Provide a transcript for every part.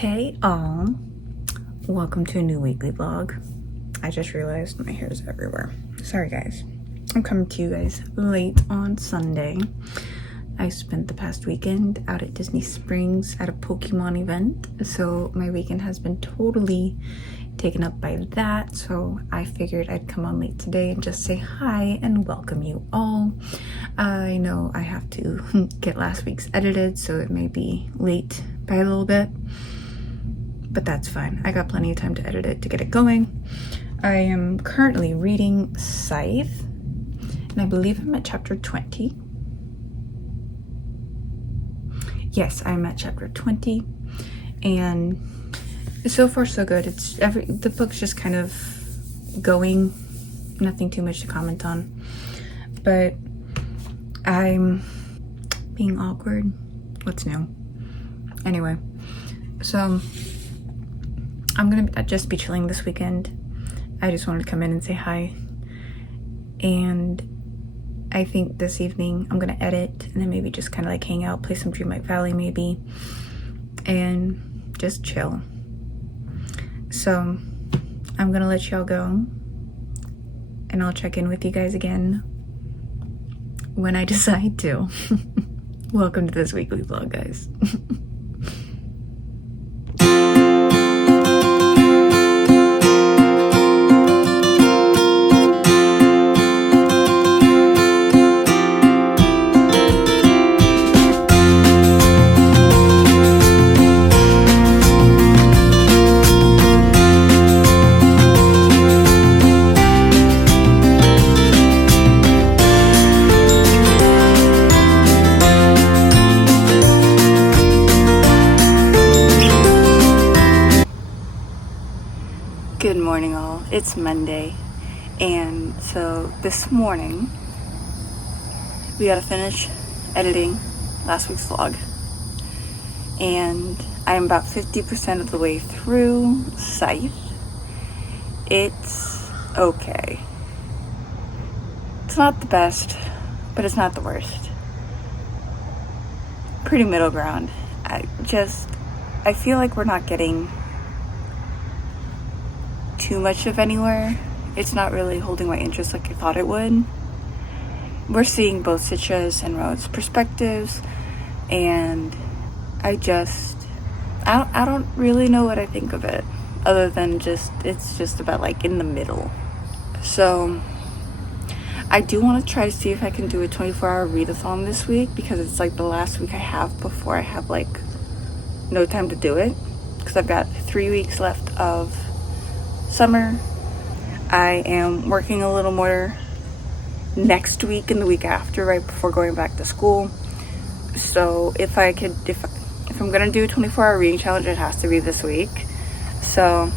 Hey all, welcome to a new weekly vlog. I just realized my hair is everywhere. Sorry guys. I'm coming to you guys late on Sunday. I spent the past weekend out at Disney Springs at a Pokemon event, so my weekend has been totally taken up by that, so I figured I'd come on late today and just say hi and welcome you all. I know I have to get last week's edited, so it may be late by a little bit, but that's fine. I got plenty of time to edit it to get it going. I am currently reading Scythe, and I believe I'm at chapter 20. Yes, I'm at chapter 20, and so far so good. The book's just kind of going, nothing too much to comment on, but I'm being awkward. What's new? Anyway, so I'm gonna just be chilling this weekend. I just wanted to come in and say hi, and I think this evening I'm gonna edit and then maybe just kind of like hang out, play some Dreamlight Valley maybe, and just chill. So I'm gonna let y'all go, and I'll check in with you guys again when I decide to. Welcome to this weekly vlog, guys. Good morning all, it's Monday, and so this morning we gotta finish editing last week's vlog, and I'm about 50% of the way through Scythe. It's okay. It's not the best, but it's not the worst. Pretty middle ground. I feel like we're not getting too much of anywhere. It's not really holding my interest like I thought it would. We're seeing both Citra's and Rowan's perspectives, and I don't really know what I think of it, other than it's just about like in the middle. So I do want to try to see if I can do a 24-hour readathon this week, because it's like the last week I have before I have like no time to do it, because I've got 3 weeks left of summer. I am working a little more next week and the week after, right before going back to school. So if I'm gonna do a 24-hour reading challenge, it has to be this week. So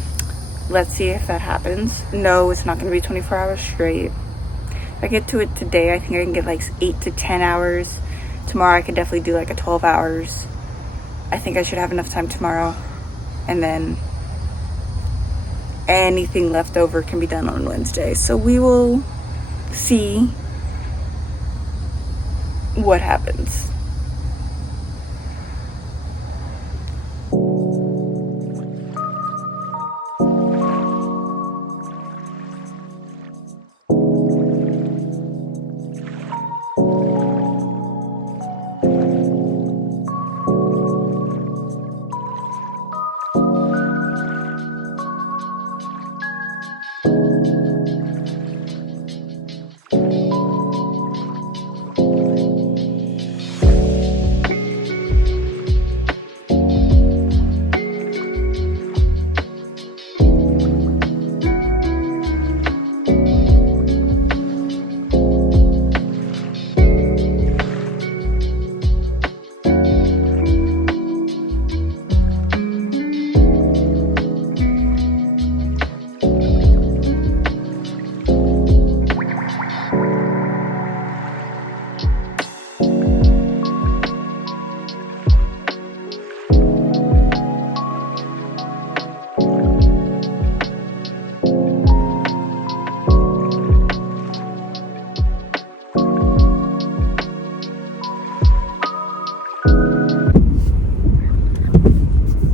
let's see if that happens. No, it's not gonna be 24 hours straight. If I get to it today, I think I can get like 8 to 10 hours. Tomorrow I could definitely do like a 12 hours. I think I should have enough time tomorrow, and then anything left over can be done on Wednesday. So we will see what happens.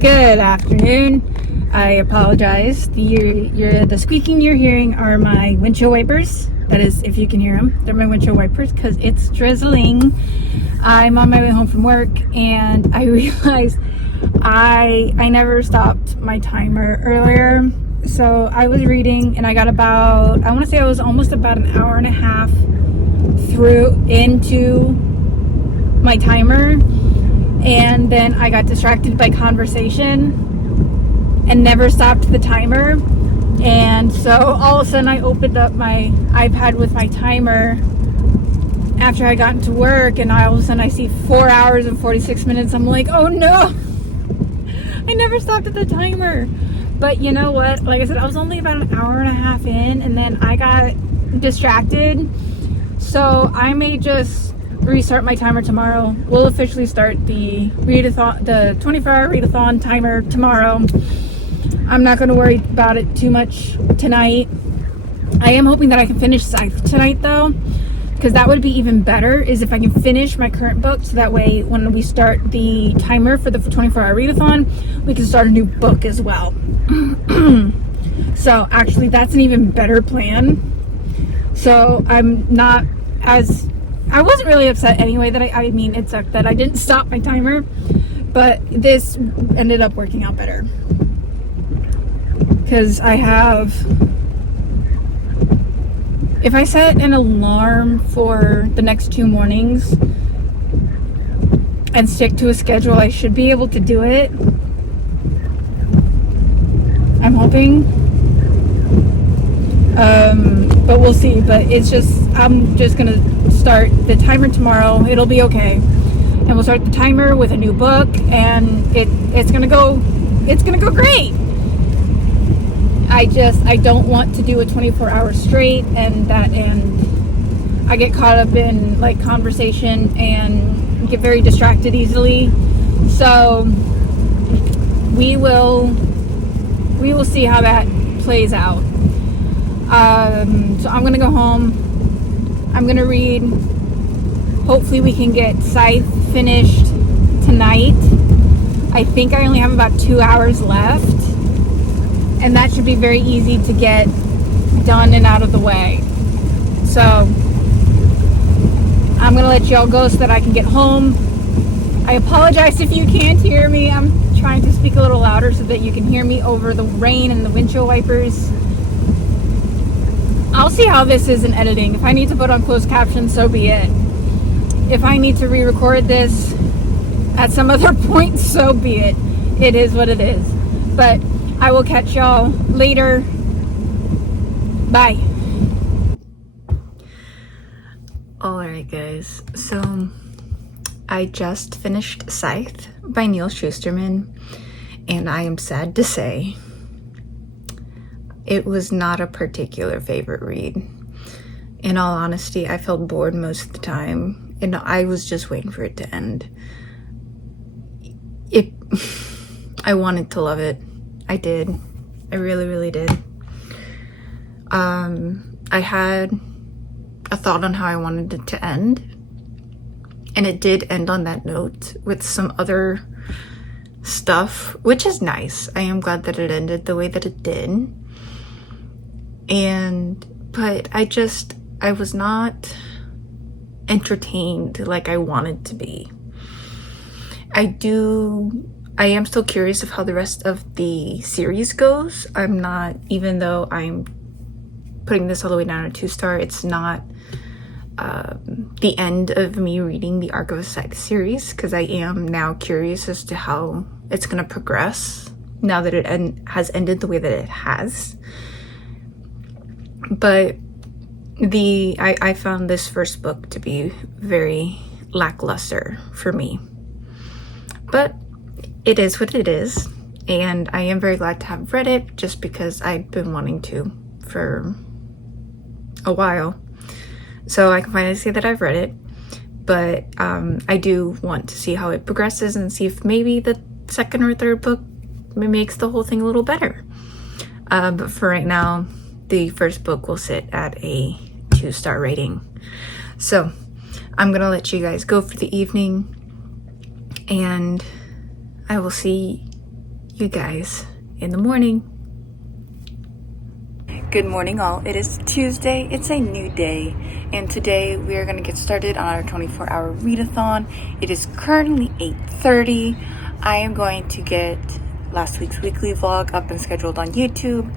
Good afternoon. I apologize. The squeaking you're hearing are my windshield wipers. That is, if you can hear them. They're my windshield wipers because it's drizzling. I'm on my way home from work and I realized I never stopped my timer earlier. So I was reading and I got about, I want to say I was almost about an hour and a half into my timer. And then I got distracted by conversation and never stopped the timer. And so all of a sudden I opened up my iPad with my timer after I got into work, and all of a sudden I see 4 hours and 46 minutes. I'm like, oh no, I never stopped at the timer. But you know what? Like I said, I was only about an hour and a half in, and then I got distracted. So I may just restart my timer tomorrow. We'll officially start the readathon, the 24-hour readathon timer tomorrow. I'm not going to worry about it too much tonight. I am hoping that I can finish Scythe tonight though, because that would be even better, is if I can finish my current book, so that way when we start the timer for the 24-hour readathon, we can start a new book as well. So actually that's an even better plan. So I'm not as, I wasn't really upset anyway that I mean, it sucked that I didn't stop my timer, but this ended up working out better. Because I have, if I set an alarm for the next 2 mornings and stick to a schedule, I should be able to do it. I'm hoping. But we'll see. But it's just, I'm just gonna start the timer tomorrow. It'll be okay. And we'll start the timer with a new book, and it's gonna go great. I don't want to do a 24 hours straight and I get caught up in like conversation and get very distracted easily. So we will see how that plays out. So I'm gonna go home. I'm gonna read. Hopefully we can get Scythe finished tonight. I think I only have about 2 hours left. And that should be very easy to get done and out of the way. So I'm gonna let y'all go so that I can get home. I apologize if you can't hear me. I'm trying to speak a little louder so that you can hear me over the rain and the windshield wipers. I'll see how this is in editing. If I need to put on closed captions, so be it. If I need to re-record this at some other point, so be it. It is what it is. But I will catch y'all later. Bye. Alright guys, so I just finished Scythe by Neal Shusterman, and I am sad to say it was not a particular favorite read. In all honesty, I felt bored most of the time, and I was just waiting for it to end. I wanted to love it. I did. I really, really did. I had a thought on how I wanted it to end, and it did end on that note with some other stuff, which is nice. I am glad that it ended the way that it did. But I was not entertained like I wanted to be. I am still curious of how the rest of the series goes. I'm not, even though I'm putting this all the way down to 2-star, it's not the end of me reading the Arc of a Scythe series, because I am now curious as to how it's going to progress now that it has ended the way that it has. But I found this first book to be very lackluster for me. But it is what it is, and I am very glad to have read it, just because I've been wanting to for a while. So I can finally say that I've read it, but I do want to see how it progresses and see if maybe the second or third book makes the whole thing a little better. But for right now, the first book will sit at a 2-star rating. So I'm gonna let you guys go for the evening, and I will see you guys in the morning. Good morning, all. It is Tuesday. It's a new day, and today we are going to get started on our 24-hour readathon. It is currently 8:30. I am going to get last week's weekly vlog up and scheduled on YouTube,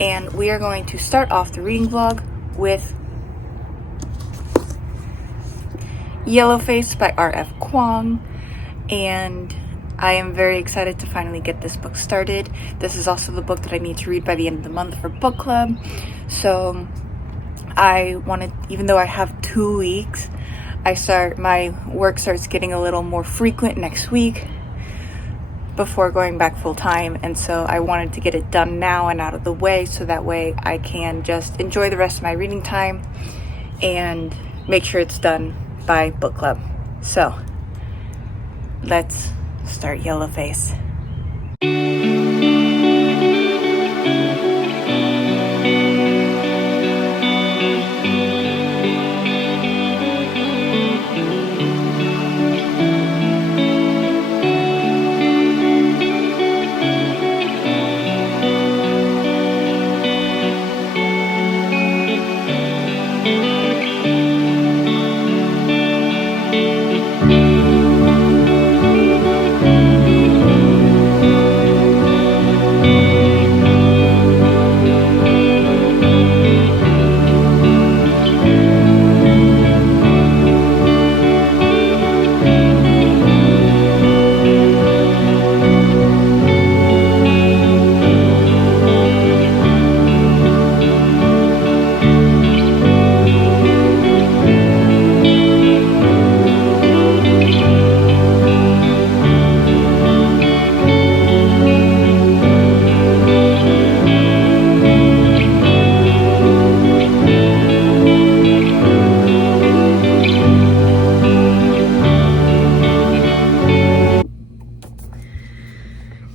and we are going to start off the reading vlog with Yellowface by R.F. Kuang, and I am very excited to finally get this book started. This is also the book that I need to read by the end of the month for book club. So I wanted, even though I have 2 weeks, my work starts getting a little more frequent next week before going back full time. And so I wanted to get it done now and out of the way, so that way I can just enjoy the rest of my reading time and make sure it's done by book club. So let's start Yellowface.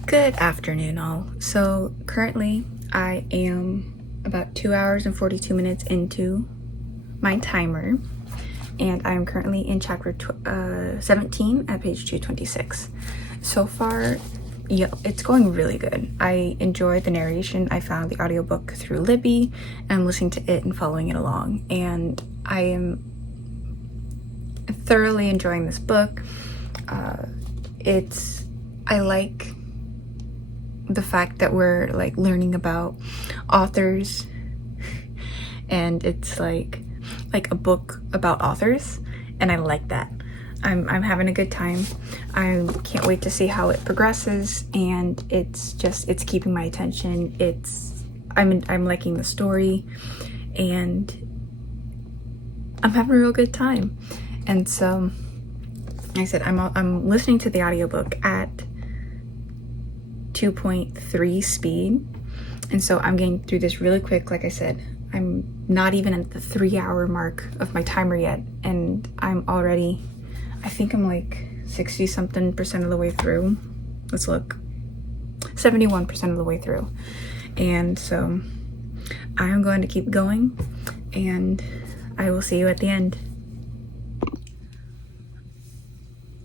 Good afternoon, all. So currently I am about 2 hours and 42 minutes into my timer, and I'm currently in chapter 17 at page 226. So far, yeah, it's going really good. I enjoyed the narration. I found the audiobook through Libby, and I'm listening to it and following it along, and I am thoroughly enjoying this book. I like the fact that we're like learning about authors, and it's like a book about authors, and I like that. I'm having a good time. I can't wait to see how it progresses, and it's keeping my attention. I'm liking the story, and I'm having a real good time. And so like I said, I'm listening to the audiobook at 2.3 speed, and so I'm getting through this really quick. Like I said, I'm not even at the 3-hour mark of my timer yet, and I'm already, I think I'm like 60 something percent of the way through. Let's look, 71% of the way through. And so I'm going to keep going, and I will see you at the end.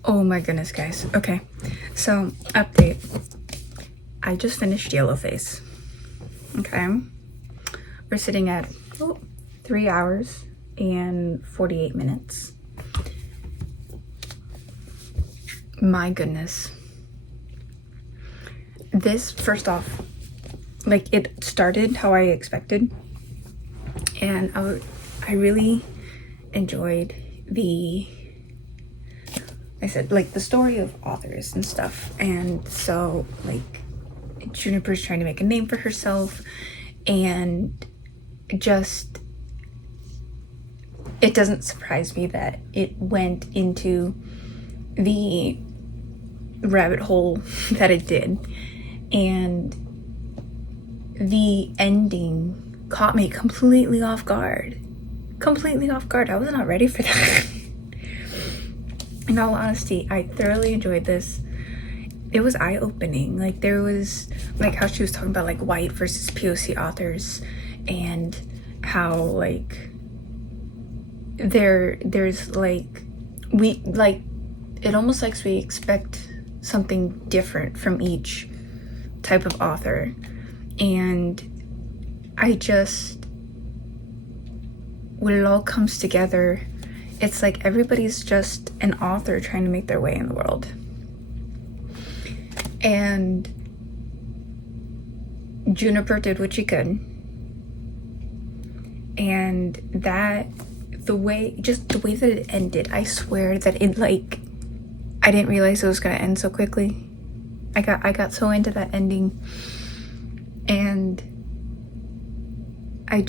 Oh my goodness, guys. Okay, so update. I just finished Yellowface. Okay, we're sitting at 3 hours and 48 minutes. My goodness. This, first off, like, it started how I expected, and I really enjoyed the story of authors and stuff. And so, like, Juniper's trying to make a name for herself, and just, it doesn't surprise me that it went into the rabbit hole that it did, and the ending caught me completely off guard. I was not ready for that. In all honesty, I thoroughly enjoyed this. It was eye-opening. Like, there was, like, how she was talking about, like, white versus POC authors, and how, like, there's, like, we, like, it almost like we expect something different from each type of author. And I just, when it all comes together, it's like everybody's just an author trying to make their way in the world. And Juniper did what she could. And that, the way that it ended, I swear that it, like, I didn't realize it was gonna end so quickly. I got so into that ending, and I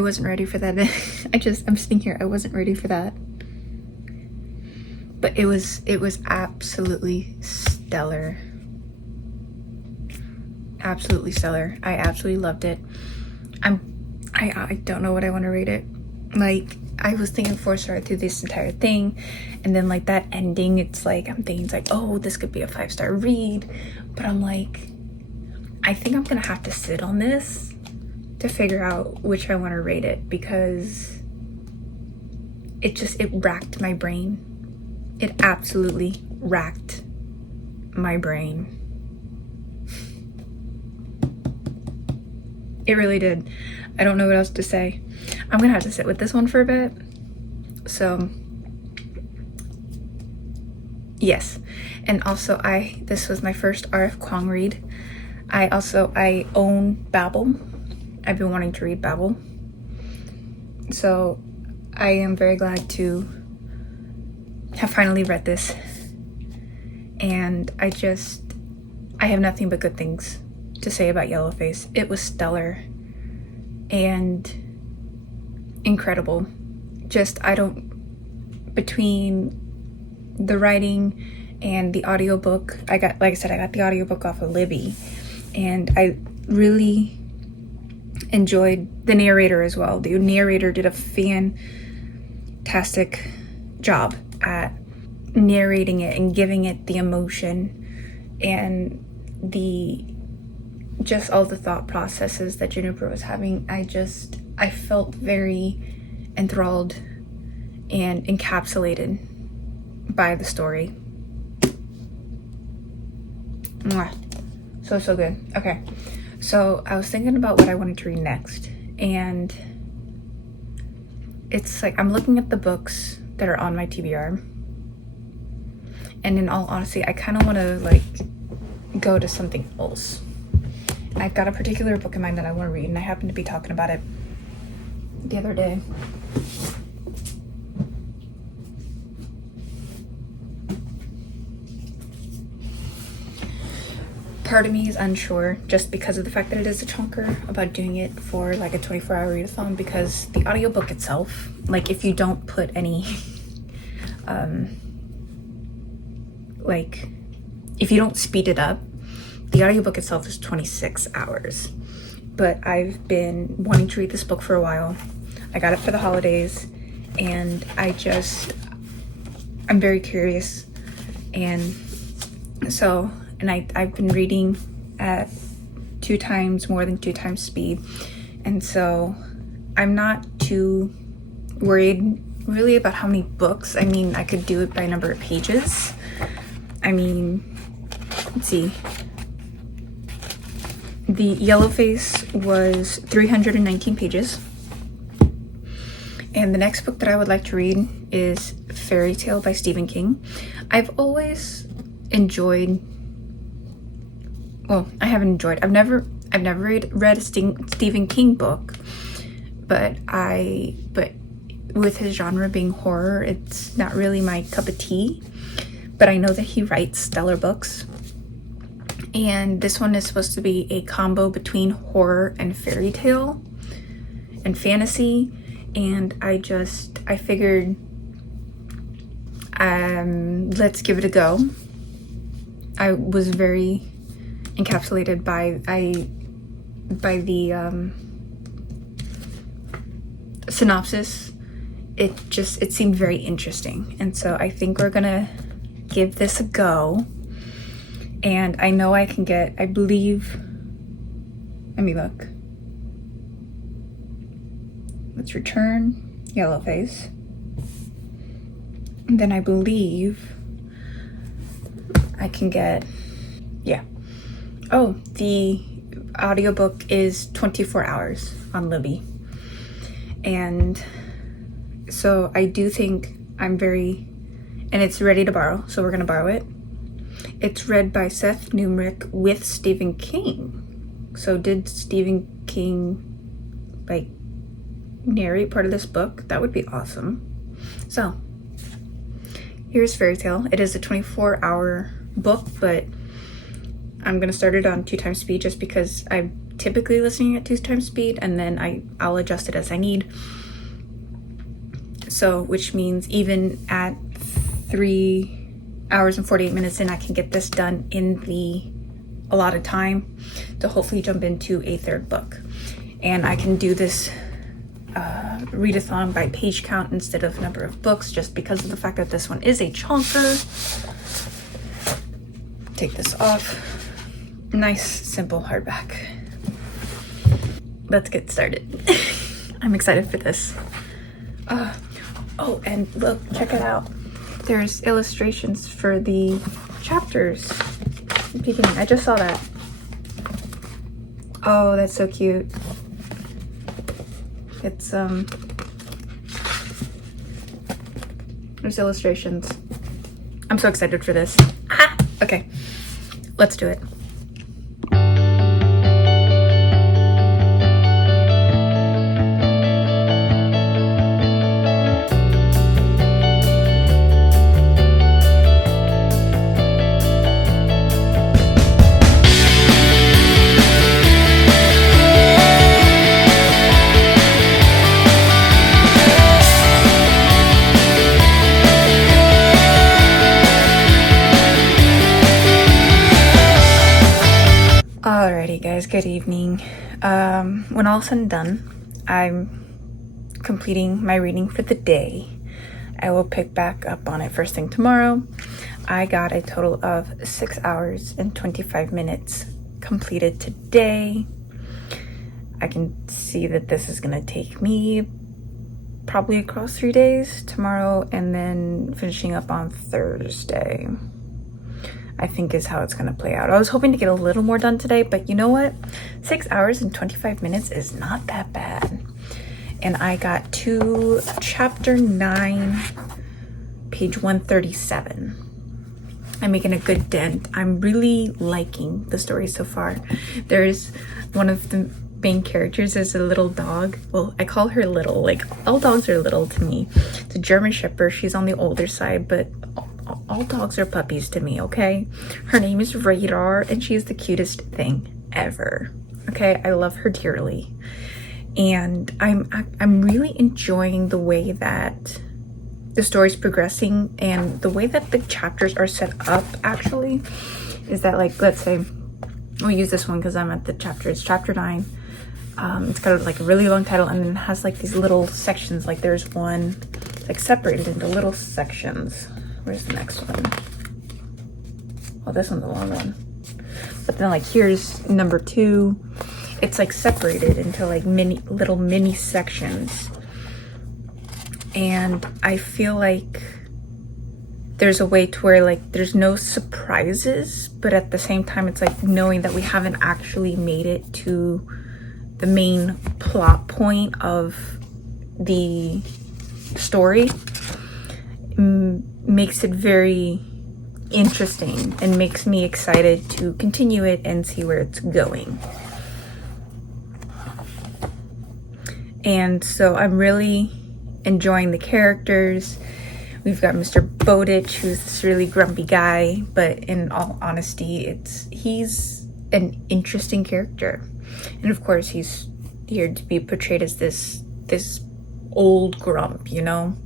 wasn't ready for that. I'm sitting here, I wasn't ready for that. But it was absolutely stellar. Absolutely stellar. I absolutely loved it. I don't know what I want to rate it. Like, I was thinking 4-star through this entire thing, and then like that ending, it's like, I'm thinking it's like, oh, this could be a 5-star read. But I'm like, I think I'm gonna have to sit on this to figure out which I want to rate it, because it racked my brain. It absolutely racked my brain. It really did. I don't know what else to say. I'm gonna have to sit with this one for a bit. So yes. And also this was my first R.F. Kuang read. I own Babel. I've been wanting to read Babel. So I am very glad to have finally read this. And I have nothing but good things to say about Yellowface. It was stellar and incredible. Between the writing and the audiobook, I got the audiobook off of Libby, and I really enjoyed the narrator as well. The narrator did a fantastic job at narrating it and giving it the emotion and just all the thought processes that Juniper was having. I felt very enthralled and encapsulated by the story. Mwah. So good. Okay, so I was thinking about what I wanted to read next, and it's like I'm looking at the books that are on my TBR, and in all honesty, I kind of want to like go to something else. I've got a particular book in mind that I want to read, and I happened to be talking about it the other day. Part of me is unsure, just because of the fact that it is a chunker, about doing it for like a 24-hour readathon, because the audiobook itself, like if you don't put any like if you don't speed it up, the audiobook itself is 26 hours. But I've been wanting to read this book for a while. I got it for the holidays, and I'm very curious. And so, I've been reading at more than 2 times speed. And so I'm not too worried really about how many books. I mean, I could do it by number of pages. I mean, let's see. The Yellowface was 319 pages. And the next book that I would like to read is Fairy Tale by Stephen King. I've always enjoyed, well, I haven't enjoyed, I've never read a Stephen King book, but with his genre being horror, it's not really my cup of tea. But I know that he writes stellar books. And this one is supposed to be a combo between horror and fairy tale and fantasy. And I figured, let's give it a go. I was very encapsulated by the synopsis. It seemed very interesting. And so I think we're gonna give this a go. And I know I can get, I believe, let me look. Let's return Yellowface. And then I believe I can get, yeah, Oh, the audiobook is 24 hours on Libby. And so I do think and it's ready to borrow, so we're gonna borrow it. It's read by Seth Numrick with Stephen King. So did Stephen King like narrate part of this book? That would be awesome. So here's Fairy Tale. It is a 24-hour book, but I'm gonna start it on 2x speed just because I'm typically listening at 2x speed, and then I'll adjust it as I need. So, which means even at 3 hours and 48 minutes in, I can get this done in the allotted time to hopefully jump into a third book. And I can do this readathon by page count instead of number of books, just because of the fact that this one is a chonker. Take this off. Nice, simple hardback. Let's get started. I'm excited for this. Oh, and look, check it out. There's illustrations for the chapters beginning. I just saw that. Oh, that's so cute. It's there's illustrations. I'm so excited for this. Ah! Okay, let's do it. Alrighty guys, good evening. When all said and done, I'm completing my reading for the day. I will pick back up on it first thing tomorrow. I got a total of 6 hours and 25 minutes completed today. I can see that this is gonna take me probably across 3 days, tomorrow and then finishing up on Thursday, I think is how it's gonna play out. I was hoping to get a little more done today, but you know what? 6 hours and 25 minutes is not that bad. And I got to chapter 9, page 137. I'm making a good dent. I'm really liking the story so far. There's one of the main characters is a little dog. Well, I call her little, like all dogs are little to me. It's a German Shepherd. She's on the older side, but all dogs are puppies to me, okay? Her name is Radar, and she's the cutest thing ever. Okay, I love her dearly, and I'm really enjoying the way that the story's progressing, and the way that the chapters are set up. Actually, is that, like, let's say we'll use this one because I'm at the chapter. It's chapter 9. It's got like a really long title, and then it has like these little sections. Like there's one like separated into little sections. Where's the next one? Oh, this one's a long one. But then like here's number 2. It's like separated into like little mini sections. And I feel like there's a way to where like there's no surprises, but at the same time it's like knowing that we haven't actually made it to the main plot point of the story makes it very interesting and makes me excited to continue it and see where it's going. And so I'm really enjoying the characters. We've got Mr. Bowditch, who's this really grumpy guy, but in all honesty, he's an interesting character. And of course, he's here to be portrayed as this old grump, you know?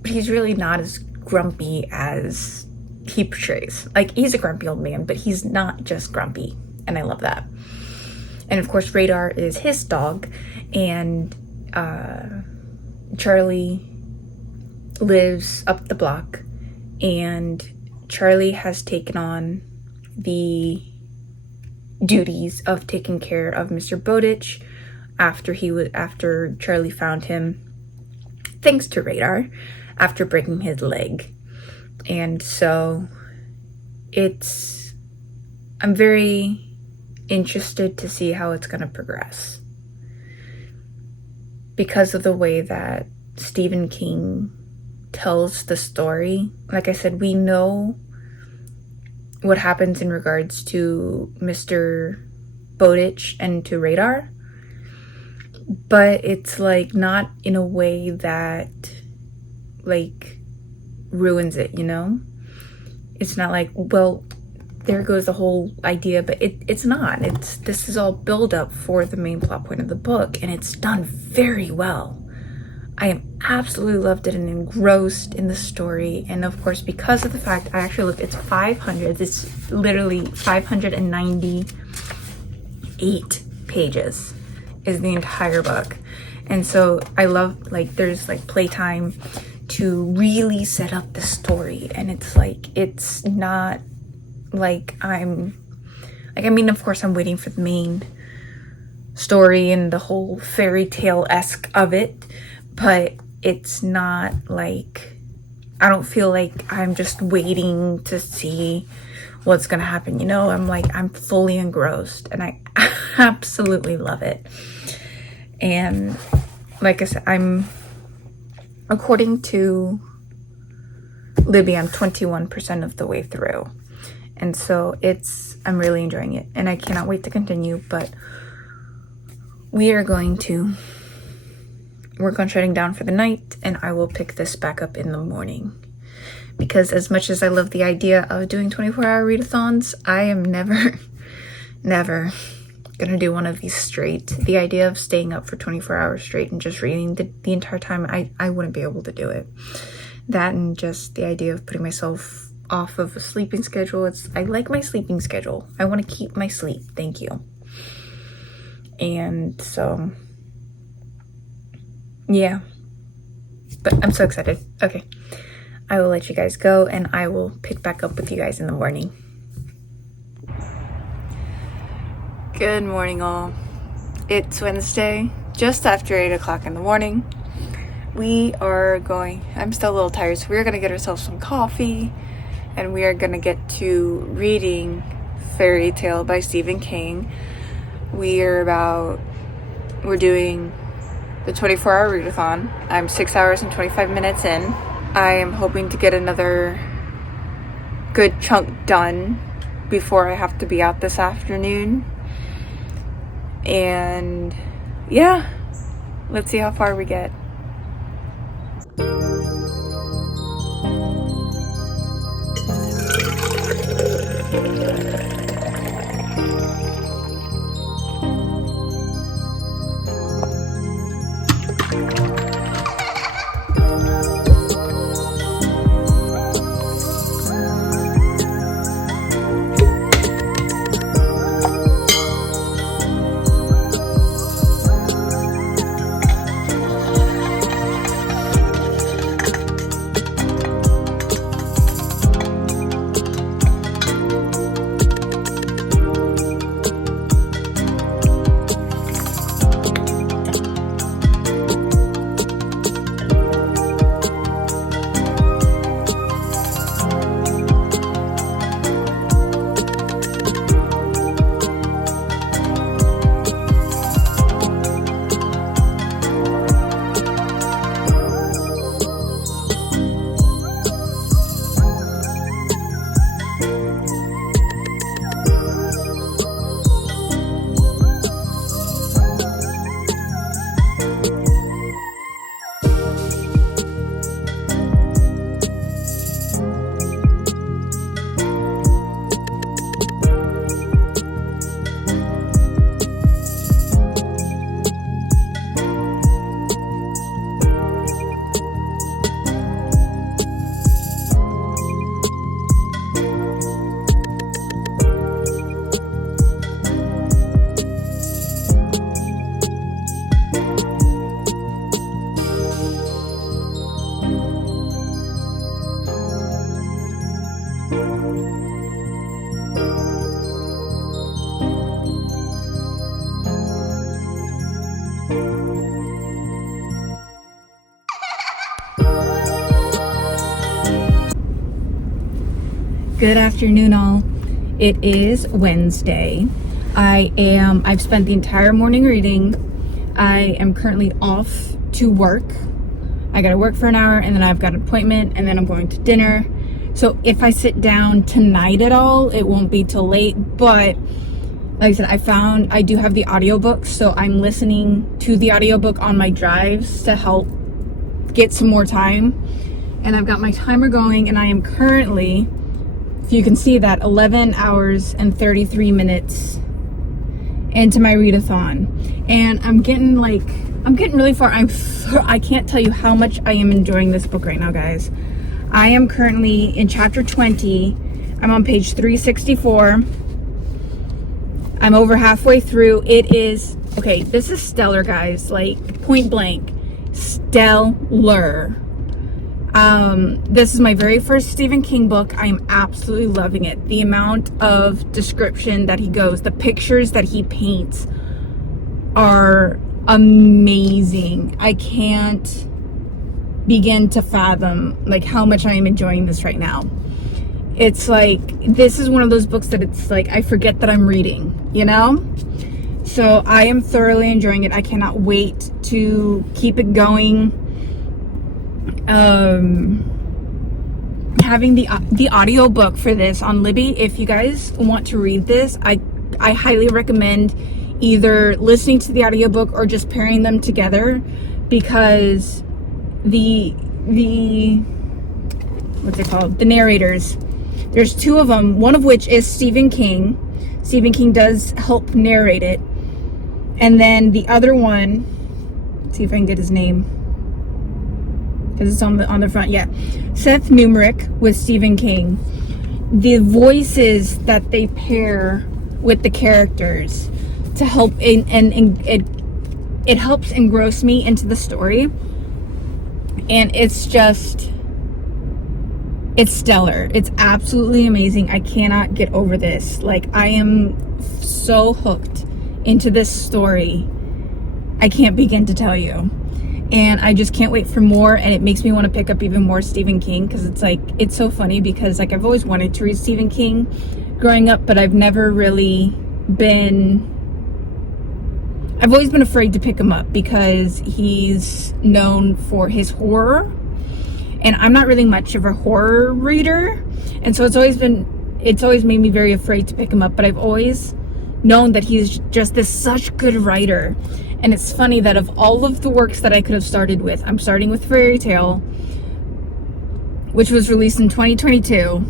But he's really not as grumpy as he portrays. Like, he's a grumpy old man, but he's not just grumpy, and I love that. And of course, Radar is his dog, and Charlie lives up the block, and Charlie has taken on the duties of taking care of Mr. Bowditch after Charlie found him, thanks to Radar, after breaking his leg. And so it's I'm very interested to see how it's going to progress because of the way that Stephen King tells the story. Like I said, we know what happens in regards to Mr. Bowditch and to Radar, but it's like not in a way that like ruins it, you know? It's not like, well, there goes the whole idea, but it's not. This is all build up for the main plot point of the book, and it's done very well. I am absolutely loved it and engrossed in the story. And of course, because of the fact I actually looked, it's 500. It's literally 598 pages is the entire book. And so I love, like, there's like playtime to really set up the story. And it's like, it's not like I mean, of course I'm waiting for the main story and the whole fairy tale-esque of it, but it's not like, I don't feel like I'm just waiting to see what's gonna happen, you know? I'm fully engrossed, and I absolutely love it. And like I said, according to Libby, I'm 21% of the way through. And so I'm really enjoying it, and I cannot wait to continue. But we are going to work on shutting down for the night, and I will pick this back up in the morning. Because as much as I love the idea of doing 24-hour readathons, I am never gonna do one of these straight. The idea of staying up for 24 hours straight and just reading the entire time, I wouldn't be able to do it. That, and just the idea of putting myself off of a sleeping schedule. I like my sleeping schedule. I want to keep my sleep. Thank you. And so, yeah. But I'm so excited. Okay. I will let you guys go, and I will pick back up with you guys in the morning. Good morning, all. It's Wednesday, just after 8 o'clock in the morning. I'm still a little tired, so we're going to get ourselves some coffee, and we are going to get to reading Fairy Tale by Stephen King. We're doing the 24-hour readathon. I'm 6 hours and 25 minutes in. I am hoping to get another good chunk done before I have to be out this afternoon. And yeah, let's see how far we get. Good afternoon, all. It is Wednesday. I've spent the entire morning reading. I am currently off to work. I gotta work for an hour, and then I've got an appointment, and then I'm going to dinner. So if I sit down tonight at all, it won't be till late. But like I said, I do have the audiobook, so I'm listening to the audiobook on my drives to help get some more time. And I've got my timer going, and I am currently, if you can see that, 11 hours and 33 minutes into my readathon. And I'm getting really far. I can't tell you how much I am enjoying this book right now, guys. I am currently in chapter 20. I'm on page 364. I'm over halfway through. It is, okay, this is stellar, guys. Like, point blank, stellar. This is my very first Stephen King book. I'm absolutely loving it. The amount of description that he goes, the pictures that he paints are amazing. I can't begin to fathom like how much I am enjoying this right now. It's like, this is one of those books that it's like I forget that I'm reading, you know? So I am thoroughly enjoying it. I cannot wait to keep it going. Having the audio book for this on Libby, if you guys want to read this, I highly recommend either listening to the audiobook or just pairing them together, because the what's it called, the narrators, there's two of them, one of which is Stephen King. Stephen King does help narrate it, and then the other one, let's see if I can get his name, because it's on the front. Yeah, Seth Numerick with Stephen King. The voices that they pair with the characters to help and it helps engross me into the story, and it's stellar. It's absolutely amazing. I cannot get over this. Like, I am so hooked into this story, I can't begin to tell you. And I just can't wait for more, and it makes me want to pick up even more Stephen King, because it's like, it's so funny because like I've always wanted to read Stephen King growing up, but I've always been afraid to pick him up because he's known for his horror, and I'm not really much of a horror reader, and so it's always made me very afraid to pick him up. But I've always known that he's just this such good writer. And it's funny that of all of the works that I could have started with, I'm starting with Fairy Tale, which was released in 2022.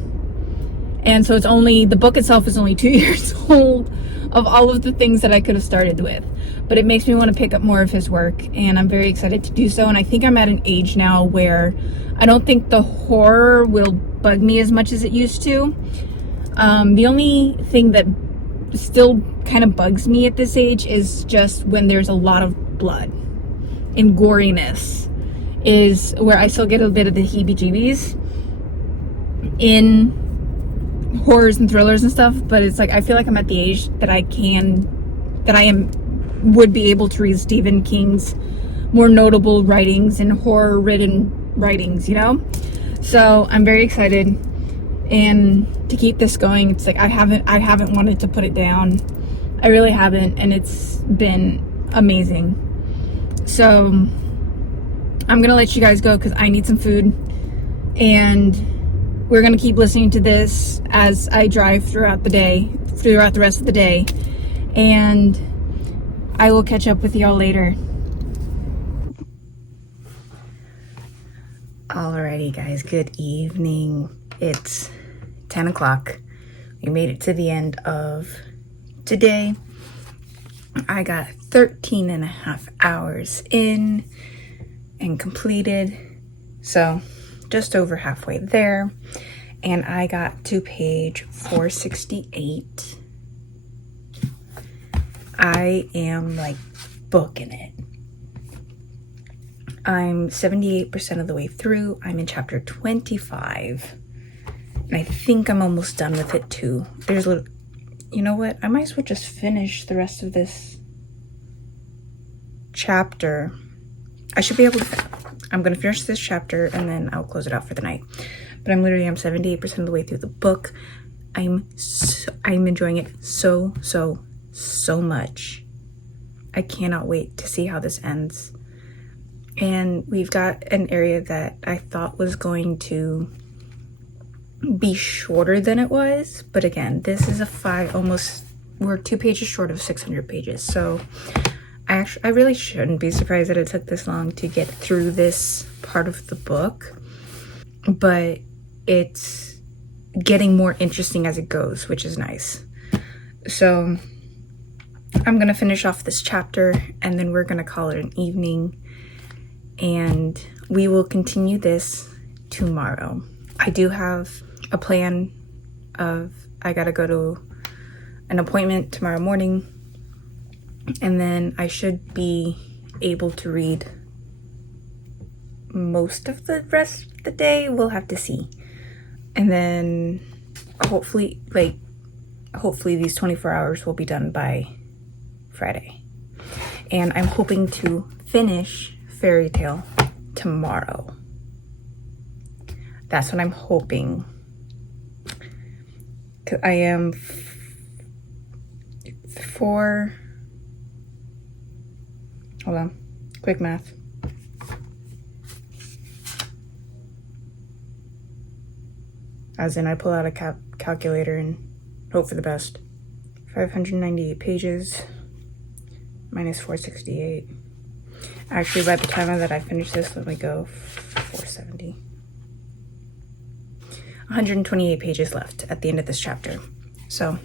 And so the book itself is only 2 years old of all of the things that I could have started with. But it makes me want to pick up more of his work, and I'm very excited to do so. And I think I'm at an age now where I don't think the horror will bug me as much as it used to. The only thing that still kind of bugs me at this age is just when there's a lot of blood and goriness, is where I still get a bit of the heebie-jeebies in horrors and thrillers and stuff. But it's like, I feel like I'm at the age that would be able to read Stephen King's more notable writings and horror-ridden writings, you know? So I'm very excited, and to keep this going. It's like I haven't wanted to put it down. I really haven't, and it's been amazing. So I'm gonna let you guys go because I need some food, and we're gonna keep listening to this as I drive throughout the rest of the day, and I will catch up with y'all later. Alrighty, guys, good evening. It's 10 o'clock. We made it to the end of today. I got 13 and a half hours in and completed, so just over halfway there. And I got to page 468. I am like booking it. I'm 78% of the way through. I'm in chapter 25. And I think I'm almost done with it too. There's a little, you know what? I might as well just finish the rest of this chapter. I should be able to, I'm going to finish this chapter and then I'll close it out for the night. But I'm 78% of the way through the book. I'm enjoying it so much. I cannot wait to see how this ends. And we've got an area that I thought was going to be shorter than it was, but again, this is we're 2 pages short of 600 pages. So I really shouldn't be surprised that it took this long to get through this part of the book, but it's getting more interesting as it goes, which is nice. So I'm gonna finish off this chapter and then we're gonna call it an evening, and we will continue this tomorrow. I do have a plan of I gotta go to an appointment tomorrow morning, and then I should be able to read most of the rest of the day. We'll have to see. And then hopefully these 24 hours will be done by Friday. And I'm hoping to finish Fairy Tale tomorrow. That's what I'm hoping. 'Cause I am hold on, quick math. As in, I pull out a calculator and hope for the best. 598 pages minus 468. Actually, by the time that I finish this, let me go 470. 128 pages left at the end of this chapter. So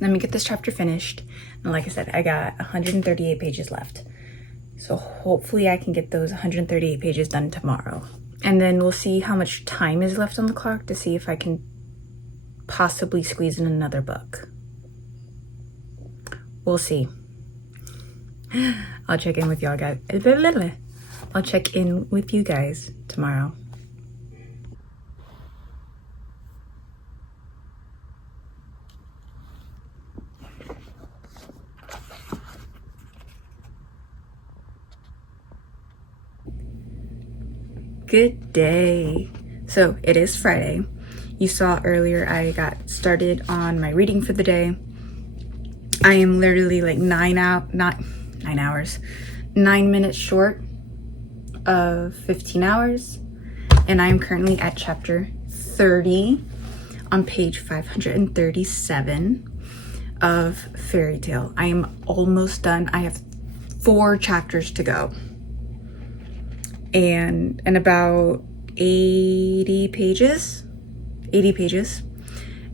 let me get this chapter finished. And like I said, I got 138 pages left. So hopefully I can get those 138 pages done tomorrow. And then we'll see how much time is left on the clock to see if I can possibly squeeze in another book. We'll see. I'll check in with y'all guys. I'll check in with you guys tomorrow. Good day. So it is Friday. You saw earlier I got started on my reading for the day. I am literally like 9 minutes short of 15 hours. And I'm currently at chapter 30 on page 537 of Fairy Tale. I am almost done. I have 4 chapters to go. And about 80 pages.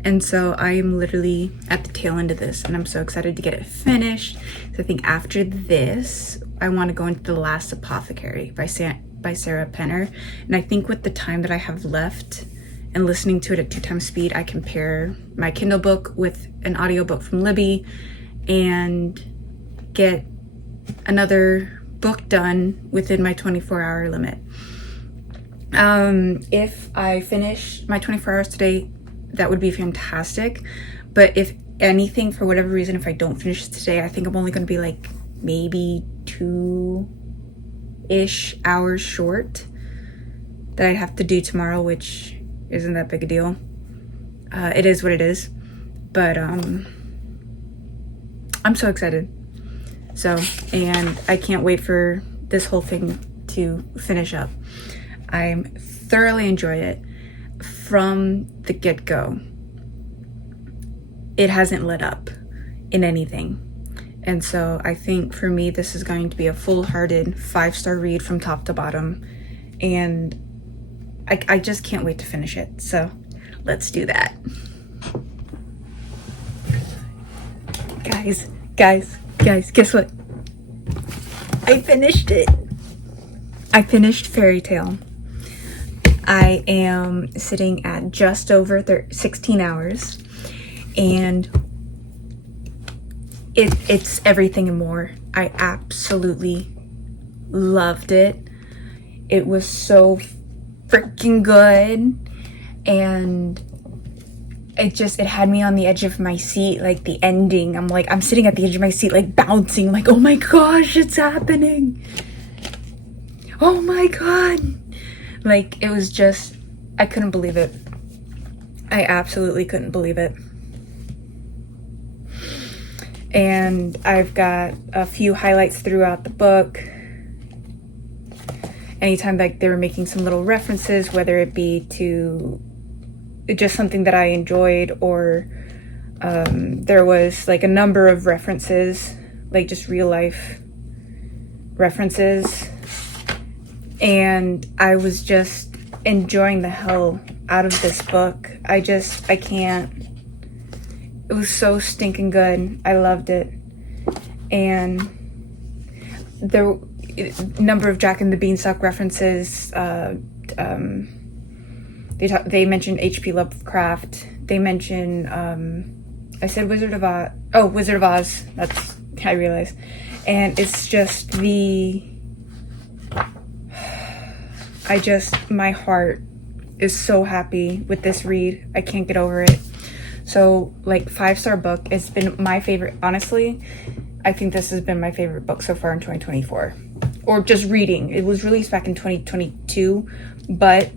And so I am literally at the tail end of this, and I'm so excited to get it finished. So I think after this, I want to go into The Last Apothecary by Sarah Penner. And I think with the time that I have left and listening to it at 2 times speed, I compare my Kindle book with an audiobook from Libby and get another book done within my 24-hour limit. If I finish my 24 hours today, that would be fantastic. But if anything, for whatever reason, if I don't finish it today, I think I'm only going to be like maybe 2-ish hours short that I have to do tomorrow, which isn't that big a deal. It is what it is. But I'm so excited. So, and I can't wait for this whole thing to finish up. I'm thoroughly enjoy it from the get-go. It hasn't let up in anything. And so I think for me, this is going to be a full-hearted 5-star read from top to bottom. And I just can't wait to finish it. So let's do that. Guys, guess what? I finished it. I finished Fairy Tale. I am sitting at just over 16 hours, and it's everything and more. I absolutely loved it. It was so freaking good, and it had me on the edge of my seat. Like the ending, I'm sitting at the edge of my seat, like bouncing, like, oh my gosh, it's happening. Oh my god. Like, it was just, I couldn't believe it. I absolutely couldn't believe it. And I've got a few highlights throughout the book. Anytime like they were making some little references, whether it be to just something that I enjoyed, or there was like a number of references, like just real life references, and I was just enjoying the hell out of this book. I can't. It was so stinking good. I loved it. And there were a number of Jack and the Beanstalk references. They mentioned H.P. Lovecraft. They mentioned, I said Wizard of Oz. Oh, Wizard of Oz. That's, I realized. And it's just my heart is so happy with this read. I can't get over it. So, like, 5-star book. It's been my favorite. Honestly, I think this has been my favorite book so far in 2024. Or just reading. It was released back in 2022. But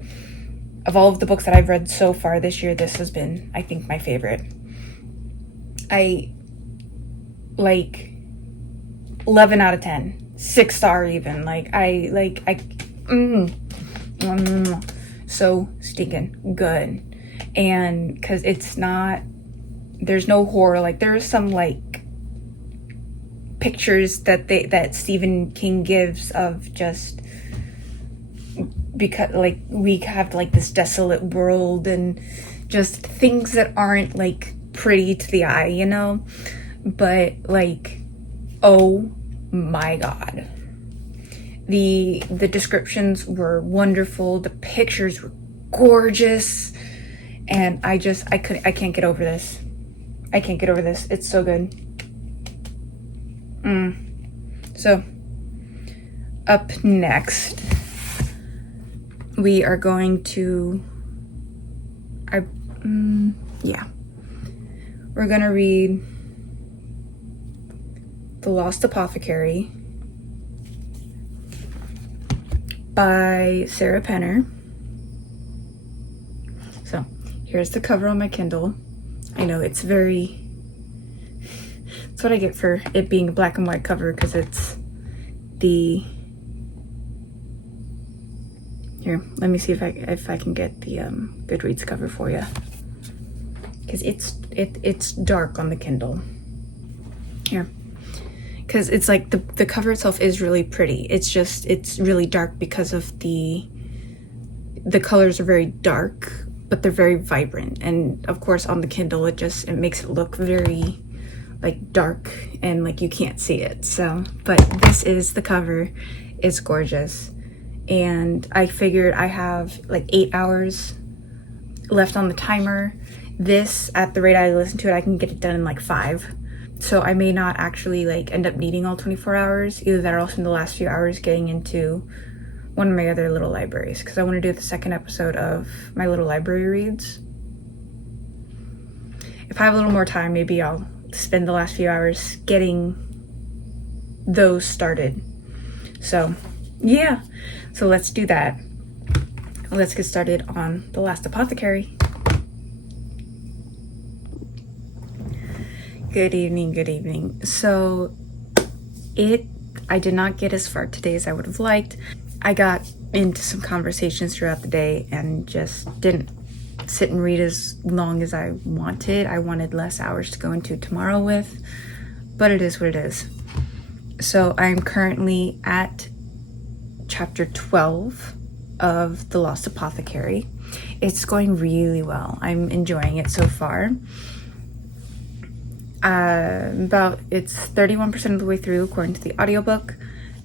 of all of the books that I've read so far this year, this has been, I think, my favorite. I, like, 11 out of 10. 6-star even. So stinking good. And because it's not, there's no horror. Like, there are some like pictures that Stephen King gives of just, because like we have like this desolate world and just things that aren't like pretty to the eye, you know. But like, oh my god, the descriptions were wonderful, the pictures were gorgeous, and I can't get over this. I can't get over this. It's so good. So up next we are going to we're gonna read The Lost Apothecary by Sarah Penner. So here's the cover on my Kindle. I know it's what I get for it being a black and white cover, because it's the, here, let me see if I can get the Goodreads cover for you, because it's dark on the Kindle. Here, because it's like the cover itself is really pretty. It's really dark because of the colors are very dark, but they're very vibrant. And of course on the Kindle it makes it look very like dark and like you can't see it. So, but this is the cover. It's gorgeous. And I figured I have like 8 hours left on the timer. This, at the rate I listen to it, I can get it done in like 5. So I may not actually like end up needing all 24 hours. Either that or I'll spend the last few hours getting into one of my other little libraries, because I want to do the second episode of my little library reads. If I have a little more time, maybe I'll spend the last few hours getting those started. So yeah, so let's do that. Let's get started on The Last Apothecary. Good evening. So I did not get as far today as I would have liked. I got into some conversations throughout the day and just didn't sit and read as long as I wanted. I wanted less hours to go into tomorrow with, but it is what it is. So I'm currently at chapter 12 of The Lost Apothecary. It's going really well. I'm enjoying it so far. It's 31% of the way through according to the audiobook,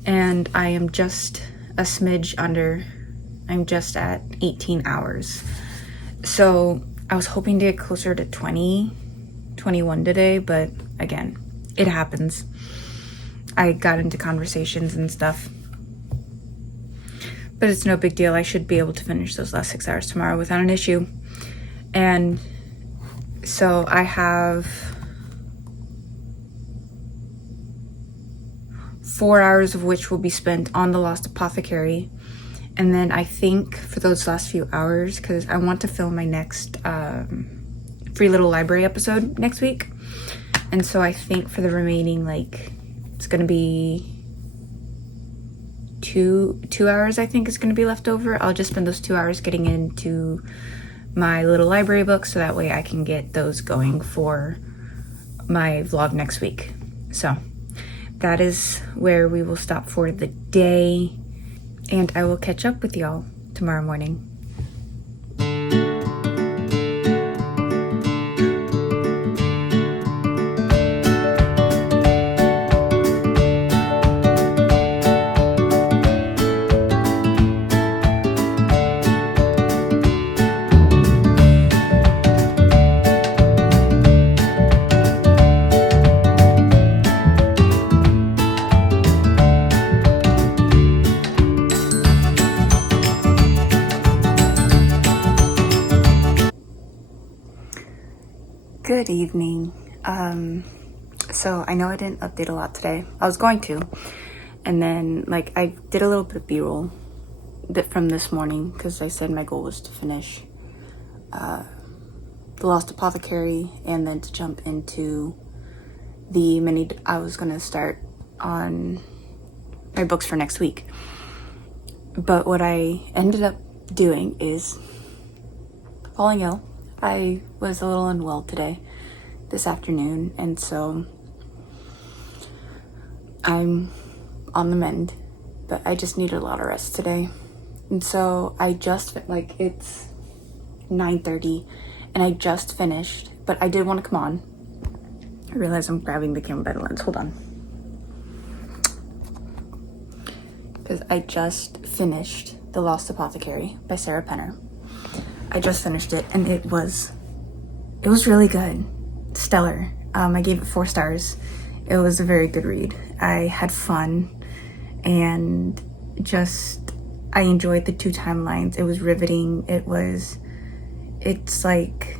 and I am just a smidge under. I'm just at 18 hours. So I was hoping to get closer to 20, 21 today, but again, it happens. I got into conversations and stuff, but it's no big deal. I should be able to finish those last 6 hours tomorrow without an issue. And so I have 4 hours of which will be spent on The Lost Apothecary, And then I think for those last few hours, because I want to film my next free little library episode next week. And so I think for the remaining, like, it's gonna be two hours, I think is gonna be left over. I'll just spend those 2 hours getting into my little library book, so that way I can get those going for my vlog next week. So that is where we will stop for the day, and I will catch up with y'all tomorrow morning. Good evening. So I know I didn't update a lot today. I was going to, and then like I did a little bit of b-roll from this morning because I said my goal was to finish The Lost Apothecary and then to jump into the mini I was gonna start on my books for next week. But what I ended up doing is falling ill. I was a little unwell today, this afternoon, and so I'm on the mend, but I just needed a lot of rest today. And so I just, like, it's 9:30 and I just finished, but I did want to come on. I realize I'm grabbing the camera by the lens. Hold on. Because I just finished The Lost Apothecary by Sarah Penner. I just finished it and it was really good. Stellar. I gave it 4 stars. It was a very good read. I had fun and I enjoyed the 2 timelines. It was riveting. It's like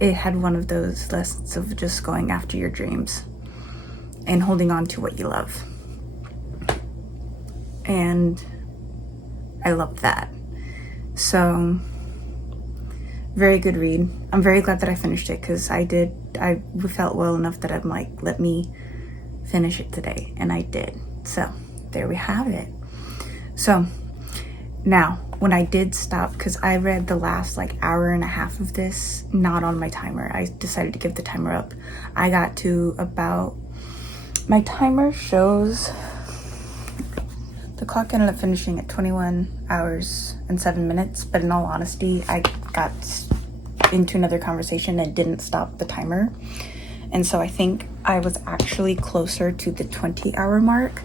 it had one of those lessons of just going after your dreams and holding on to what you love. And I loved that. So very good read. I'm very glad that I finished it because I felt well enough that I'm like, let me finish it today, and I did. So there we have it. So now when I did stop, because I read the last like hour and a half of this not on my timer, I decided to give the timer up. I got to about, my timer shows, the clock ended up finishing at 21 hours and 7 minutes, but in all honesty, I got into another conversation and didn't stop the timer. And so I think I was actually closer to the 20-hour mark,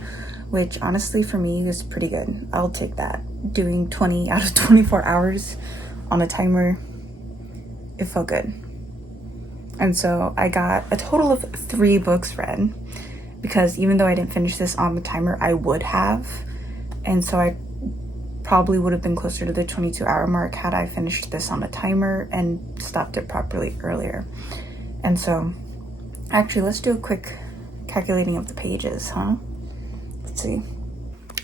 which honestly for me is pretty good. I'll take that. Doing 20 out of 24 hours on a timer, it felt good. And so I got a total of 3 books read, because even though I didn't finish this on the timer, I would have. And so I probably would have been closer to the 22-hour mark had I finished this on a timer and stopped it properly earlier. And so actually, let's do a quick calculating of the pages, huh? Let's see.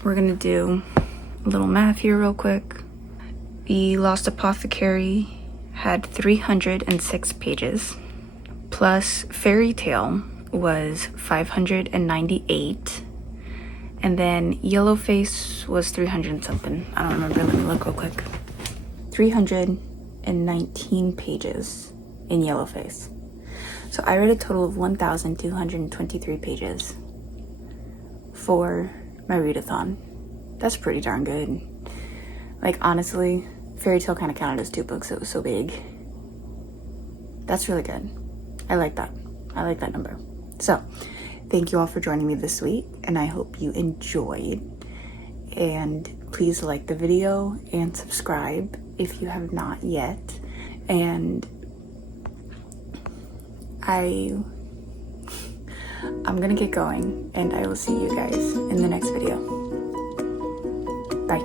We're gonna do a little math here real quick. The Lost Apothecary had 306 pages, plus Fairy Tale was 598, and then Yellowface was 300 and something. I don't remember. Let me look real quick. 319 pages in Yellowface. So I read a total of 1,223 pages for my readathon. That's pretty darn good. Like, honestly, Fairy Tale kind of counted as 2 books. It was so big. That's really good. I like that. I like that number. So thank you all for joining me this week, and I hope you enjoyed. And please like the video and subscribe if you have not yet. And I'm gonna get going, and I will see you guys in the next video. Bye.